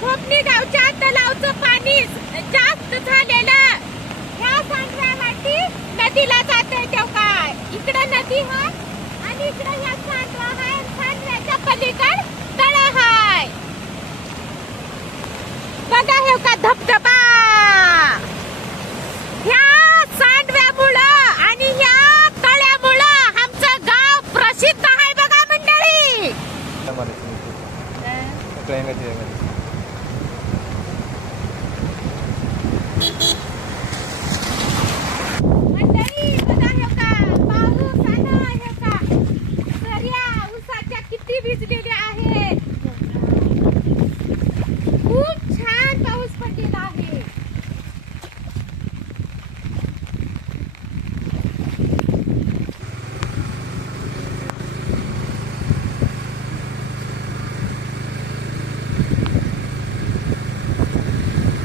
कोकणी गावच्या तलावचं पाणी जास्त झालेलं ह्या सांडव्यावाटी नदीला जाते तेव्हा काय इकडं नदी हाय आणि इकडं ह्या सांडवा हाय सांडव्याच्या पलीकड तळ हाय बघा हे का धबधबा ह्या सांडव्यामुळं आणि ह्या तळ्यामुळं आमचं गाव प्रसिद्ध आहे बघा मंडळी Kaya nga